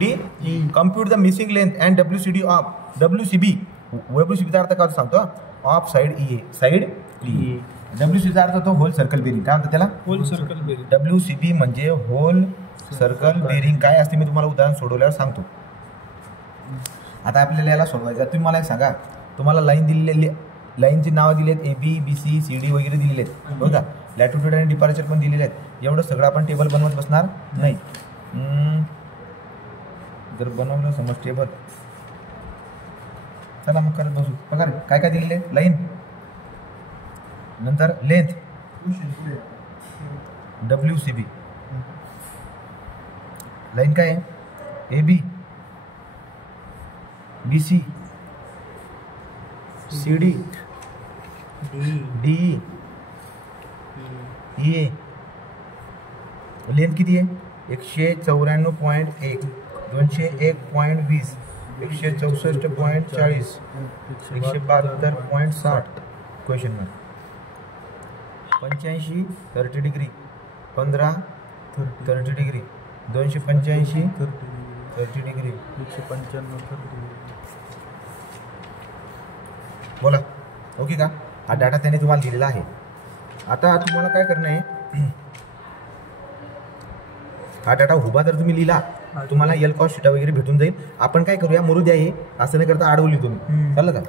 Compute the missing length and WCD of WCB. WCBचा अर्थ काय सांगतो, of side EA, side EA. WCBचा अर्थ तो होल सर्कल बेरिंग. काय म्हणतात त्याला? Whole circle bearing. WCB म्हणजे होल सर्कल बेरिंग. काय असते मी तुम्हाला उदाहरण सोडवल्यावर सांगतो. आता आपल्याला याला सोडवायचं. तुम्ही मला एक सांगा, तुम्हाला लाईन दिलेली, लाईनची नावं दिली आहेत, AB BC CD वगैरे दिलेले आहेत बघा. लॅटिट्यूड आणि डिपार्चर पण दिलेले आहेत. एवढं सगळं आपण टेबल बनवत बसणार नाही. जर बनवलं समज टेबल, चला मग करत बसू. बघा काय काय दिलेले, लाईन, नंतर लेंथ WCB, लाईन काय आहे AB BC CD DE EA. Length किती आहे? 194.1, 201.20, 164.40, 172.60. Question mark. 85 30 degree, 15 30 degree, 285 30 degree, 195. बोला ओके का? हा डाटा त्याने तुम्हाला दिलेला आहे. आता तुम्हाला काय करणं आहे, हा डाटा उभा जर तुम्ही लिहिला तुम्हाला एल कॉस थिटा वगैरे भेटून जाईल. आपण काय करूया, मरू द्या, हे असं नाही करता आडवली तुम्ही, चाललं का?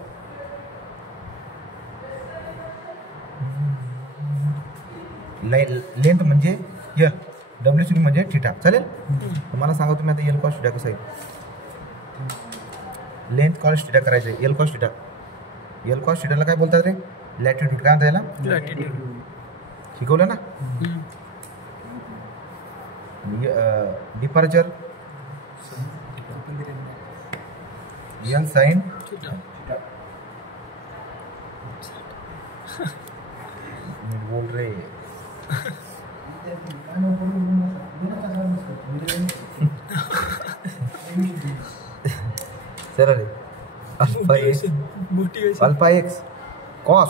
लेंथ म्हणजे एल, WCB म्हणजे थिटा, चालेल? तुम्हाला सांगा तुम्ही आता एल कॉस थिटा कसं आहे. लेंथ कॉस थिटा करायचं आहे. L cos theta, L cos थिटाला काय बोलतात रे? लॅटिट्यूड. काय म्हणता याला? लॅटिट्यूड. शिकवलं ना? डिपार्चर एल साइन बोल रहे. चला रे. अल्फा एक्स कॉस,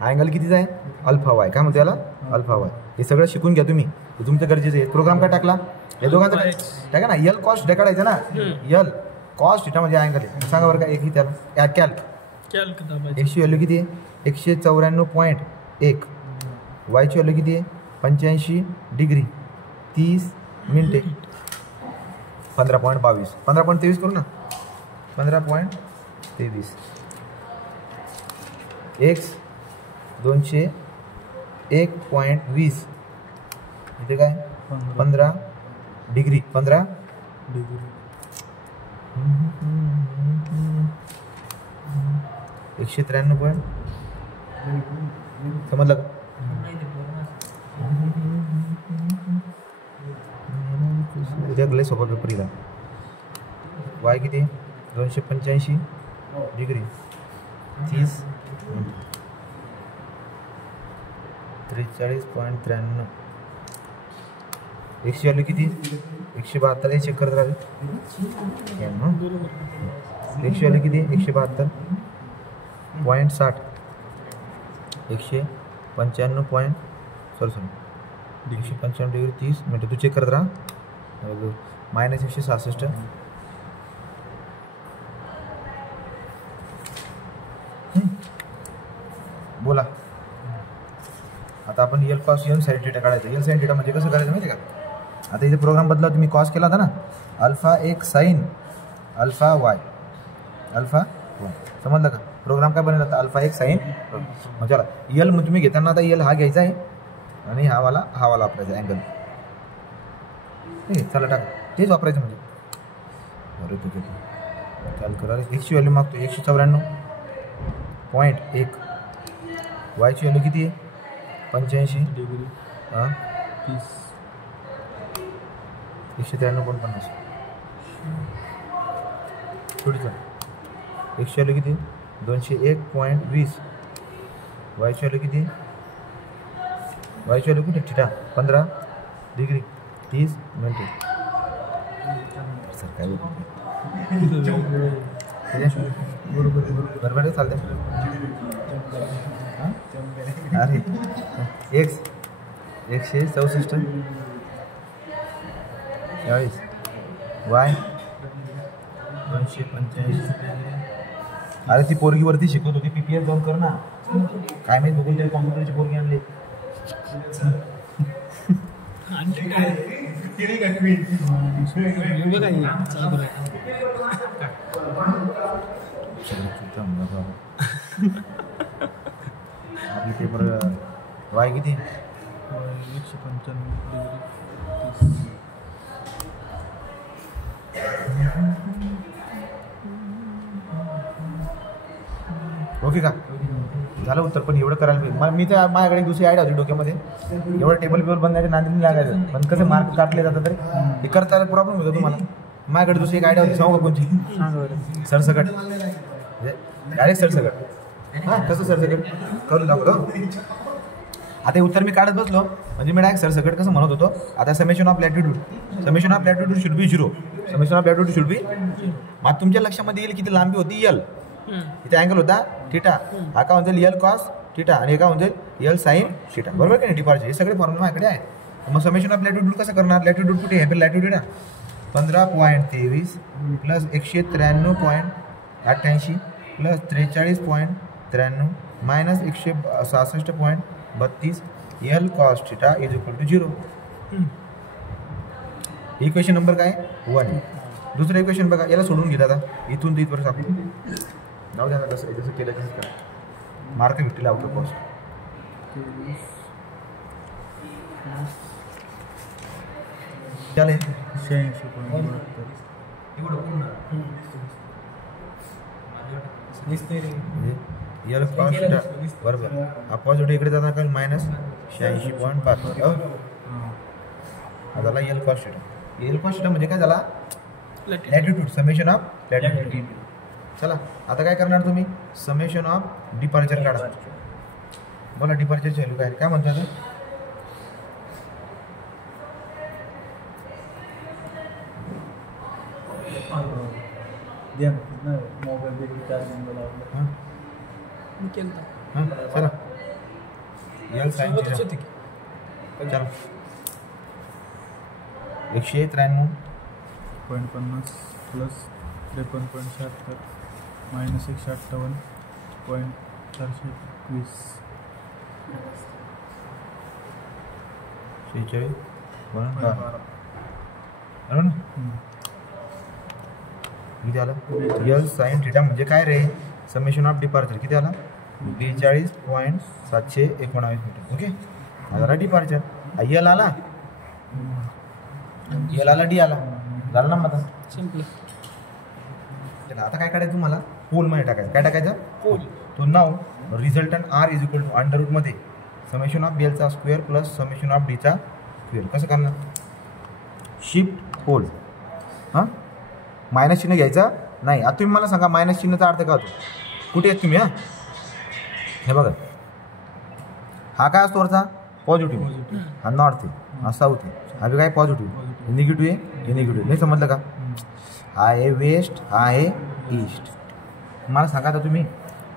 हा अँगल कितीचा आहे? Alpha Y. काय म्हणतो याला? Alpha Y. हे सगळं शिकून घ्या तुम्ही, हे तुमचं गरजेचं आहे. प्रोग्राम काय टाकला? या दोघांचा टाका ना. एल कॉस थिटा काढायचं ना. एल कॉस थिटा म्हणजे अँगल आहे. सांगा बरं का, एक ही त्याला एक्सची व्हॅल्यू किती आहे? 194.1. वायची व्हॅल्यू किती आहे? 85 डिग्री, 30 मिनिटे, 15.22. 15.23 करू ना. 15.23. एक्स 201.20. इथे काय? 15 डिग्री, 15 डिग्री, 193. समजलं का? उद्या लय सोपा पेपर इला. वाय किती? 285 डिग्री, 30 43.93. एक्सची व्हॅल्यू किती? 172. हे चेक करत राहिले. एक्सची व्हॅल्यू किती? 172.60, 195 195 डिग्री, 30 मिनटं. तू चेक करत राहा. मायनस 166. बोला. आता आपण L cos and sine theta काढायचं. एल साईन थिटा म्हणजे कसं करायचं माहिती का? आता इथे प्रोग्राम बदला, तुम्ही कॉस केला होता ना. अल्फा एक sine alpha Y, alpha Y. समजलं का? प्रोग्राम काय बनवला होता? अल्फा एक साईन. म्हणजे एल मग तुम्ही घेताना आता एल हा घ्यायचा आहे आणि हा वाला वापरायचा अँगल. ठीक आहे, चला टाका. तेच वापरायचं म्हणजे. अरे तुझं चाल करा. एक्सची व्हॅल्यू मागतो 194.1. वायची व्हॅल्यू किती आहे? 85 डिग्री, 30, 193.50. थोडीचा एक्सची व्हॅल्यू किती? 201.20. वायची व्हॅल्यू किती? वायची व्हॅल्यू कुठे? थिटा, 15 डिग्री, 30 मिनिटे. सर काय बरोबर आहे, चालते. अरे एक्स 164 40 वाय 285. अरे ती पोरगी वरती शिकवत होती PPS जाऊन कर ना. काय माहिती बघून तरी कॉम्प्युटरची पोरगी आणली. आपले पेपर वाय किती 195 ओके का झालं उत्तर. पण एवढं करायला पाहिजे. मी तर माझ्याकडे दुसरी आयडिया होती डोक्यामध्ये. एवढं टेबल बनण्याचे नांदी लागायचं. पण कसं मार्क काटले जातात तरी हे करता प्रॉब्लेम होतो तुम्हाला. माझ्याकडे दुसरी एक आयडिया होती. सांगू का कोणची? सरसकट डायरेक्ट सरसकट. हां कसं सरसकट करून दाखवतो. आता हे उत्तर मी काढत बसलो म्हणजे मी डायरेक्ट सरसकट कसं म्हणत होतो. आता summation of latitude should be 0. Summation of latitude should be. मग तुमच्या लक्षामध्ये येईल किती लांबी होती यल. इथे अँगल होता थिटा. हा का म्हणजे यल कॉस थिटा आणि एका म्हणजे यल साईन थिटा. बरोबर की नाही. डिपार्चर हे सगळे फॉर्म्युला माझ्याकडे आहे. मग समेशन ऑफ लॅटिट्यूड कसं करणार. लॅटिट्यूड कुठे आहे. लॅटिट्यूड आहे ना 15.23 plus 193.88 plus 43.93 minus 166.32 L cos theta is equal to 0. Equation number काय 1. दुसरं इक्वेशन बघा. याला सोडून घेतात आता इथून ते इथपर्यंत आपण जाऊ द्या. कसं जसं केलं तसं करा. मार्क भेटतील आउट ऑफ कॉस्ट. चालेल 86.72 यल कॉस थिटा बरोबर. हा पॉझिटिव्ह इकडे जाणार का मायनस 86.72. झाला L cos theta. L cos theta म्हणजे काय झाला लॅटिट्यूड. Summation of latitude. चला आता काय करणार तुम्ही. समेशन ऑफ डिपार्चर काढा. बोला डिपार्चरची व्हॅल्यू काय काय म्हणतात. चला यल साईन थिटा. चला 193.50 प्लस 53.76 मायनस 158.420 46 बरोबर ना. किती आलं. यल साईन थिटा म्हणजे काय रे. समेशन ऑफ डिपार्चर किती आला 42.719 मीटर. ओके आता डिपार्चर यल आला. यल आला डी आला झालं ना. मग आता सिंपल. आता काय काढायचं तुम्हाला. पोलमध्ये टाकायचं. काय टाकायचं पोल. तो नाव resultant R is equal to under रूटमध्ये समेशन ऑफ एलचा स्क्वेअर प्लस समेशन ऑफ डीचा स्क्वेअर. कसं करणार. Shift pole. हां मायनस चिन्ह घ्यायचा नाही. आता तुम्ही मला सांगा मायनस चिन्हचा अर्थ काय होतो. कुठे आहेत तुम्ही. हां हे बघा हा काय असतो वरचा पॉझिटिव्ह. हा नॉर्थ आहे. हा साऊथ आहे. हा काय पॉझिटिव्ह. निगेटिव्ह आहे. हे निगेटिव्ह. नाही समजलं का. हा आहे वेस्ट. हा आहे ईस्ट. मला सांगा आता तुम्ही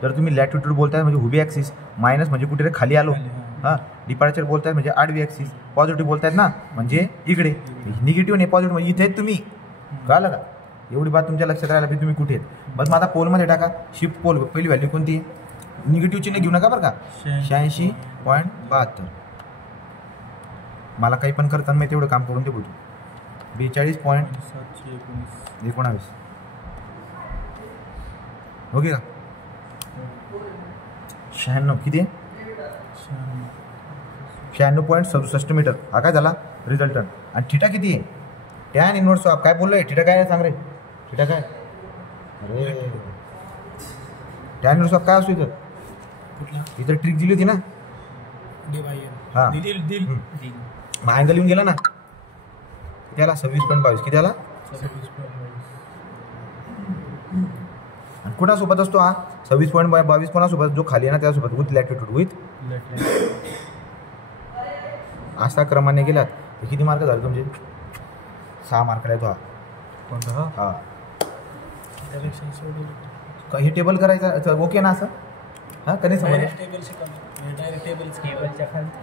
जर तुम्ही लॅटिट्यूड बोलताय म्हणजे उभी ॲक्सिस. मायनस म्हणजे कुठे खाली आलो. हां डिपार्चर बोलतायत म्हणजे आडवी ॲक्सिस. पॉझिटिव्ह बोलतायत ना म्हणजे इकडे. निगेटिव्ह नाही पॉझिटिव्ह म्हणजे इथे आहेत तुम्ही. कळलं का. एवढी बात तुमच्या लक्षात राहायला पाहिजे तुम्ही कुठे आहेत. बस मग आता पोलमध्ये टाका. Shift pole. पहिली व्हॅल्यू कोणती. निगेटिव्ह चिन्ह घेऊ नका बरं का. 86.72. मला काही पण करताना मी तेवढं काम करून ते बोलतो. 42.719 ओके का. 96 किती 96.67 मीटर. हा काय झाला रिझल्टंट. आणि थिटा किती आहे. टॅन इनवर्स ऑफ काय बोललोय. थिटा काय आहे सांग रे. थिटा काय. अरे टॅन इनवर्स ऑफ काय असतो इथं. इथं ट्रिक दिली होती ना. हां मग अँगल येऊन गेला ना. किती आला 26.22. किती आला 26.22. आणि कोणासोबत असतो हा 26.22 कोणासोबत. जो खाली आहे ना त्यासोबत विथ लॅटिट्यूड. विथ असा क्रमाने गेलात तर किती मार्क झाले तुमचे. 6 मार्क आहे तो. हा हां हे टेबल करायचं ओके ना. असं हां कधी समज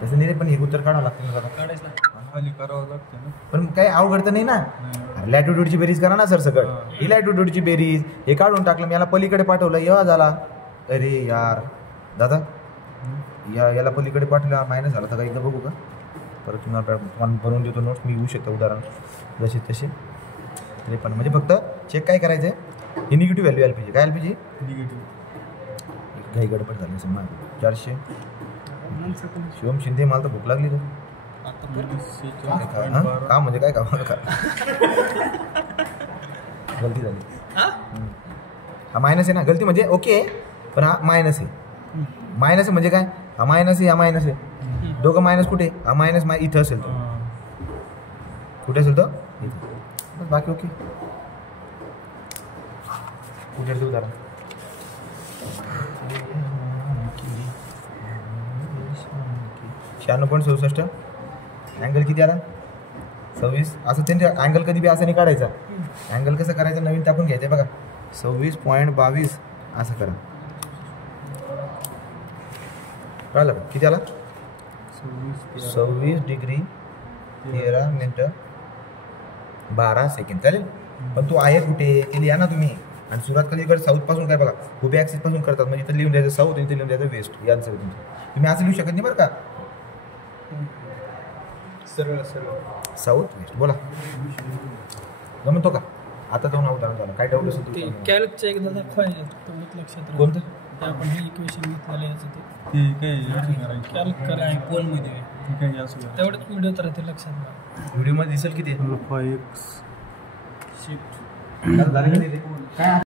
तसं नाही रे, पण हे उत्तर काढावं लागतं ना दादा. खाली करावं लागतं ना. पण काही अवघड तर नाही ना. नाही. लॅटिट्यूडची बेरीज करा ना सर सगळं. हां. ही लॅटिट्यूडची बेरीज हे काढून टाकलं, मी याला पलीकडे पाठवलं, येवा झाला. अरे यार दादा, याला पलीकडे पाठवला मायनस झाला तर का एकदा बघू का परत. तुम्हाला बनवून देतो नोट्स, मी येऊ शकतो उदाहरण जसे तसे. तरी पण म्हणजे फक्त चेक काय करायचं आहे, ही negative value L P G. काय एल पी जी निगेटिव्ह. घाई गडबड झाली असेल मग. 400. शिवम शिंदे, मला तर भूक लागली तर काम म्हणजे काय काम का गलती झाली. हा मायनस आहे ना, गलती म्हणजे ओके, पण हा मायनस आहे. मायनस आहे म्हणजे काय, हा मायनस आहे, हा मायनस आहे. दोघं मायनस कुठे, हा मायनस इथं असेल तो. कुठे असेल तो इथं. बाकी ओके. कुठे असेल उदाहरण 96.67. अँगल किती आला 26. असं त्यांचे अँगल कधी बी असं नाही काढायचा. अँगल कसं करायचं नवीन टाकून घ्यायचं बघा. 26.22 असं करा. कळलं का किती आला 26 डिग्री 13 मिनटं 12 सेकंड. चालेल. पण तो आहे कुठे ते लिहा ना तुम्ही. आणि सुरुवात कधी कर साऊथ पासून काय बघा, उभ्या ॲक्सिस पासून करतात, म्हणजे इथं लिहून द्यायचं साऊथ, इथे लिहून द्यायचं वेस्ट. या आन्सर तुम्ही असं लिहू शकत नाही बरं का. सरळ सरळ साऊथ वेस्ट बोला. जमतो का आता जाऊन उदाहरण झालं. काय डाऊट असेल ते कॅल्कचं एकदा दाखवायचं तेवढंच लक्षात राहतं. कोणतं ते आपण हे इक्वेशन घेतलेलं याचं ते काय असं करायचं. कॅल्क करा पोलमध्ये ते काय असं करायचं. तेवढंच व्हिडिओ तर ते लक्षात राहतं. व्हिडिओमध्ये दिसेल किती अल्फा एक्स शिफ्ट झालं का नाही ते? काय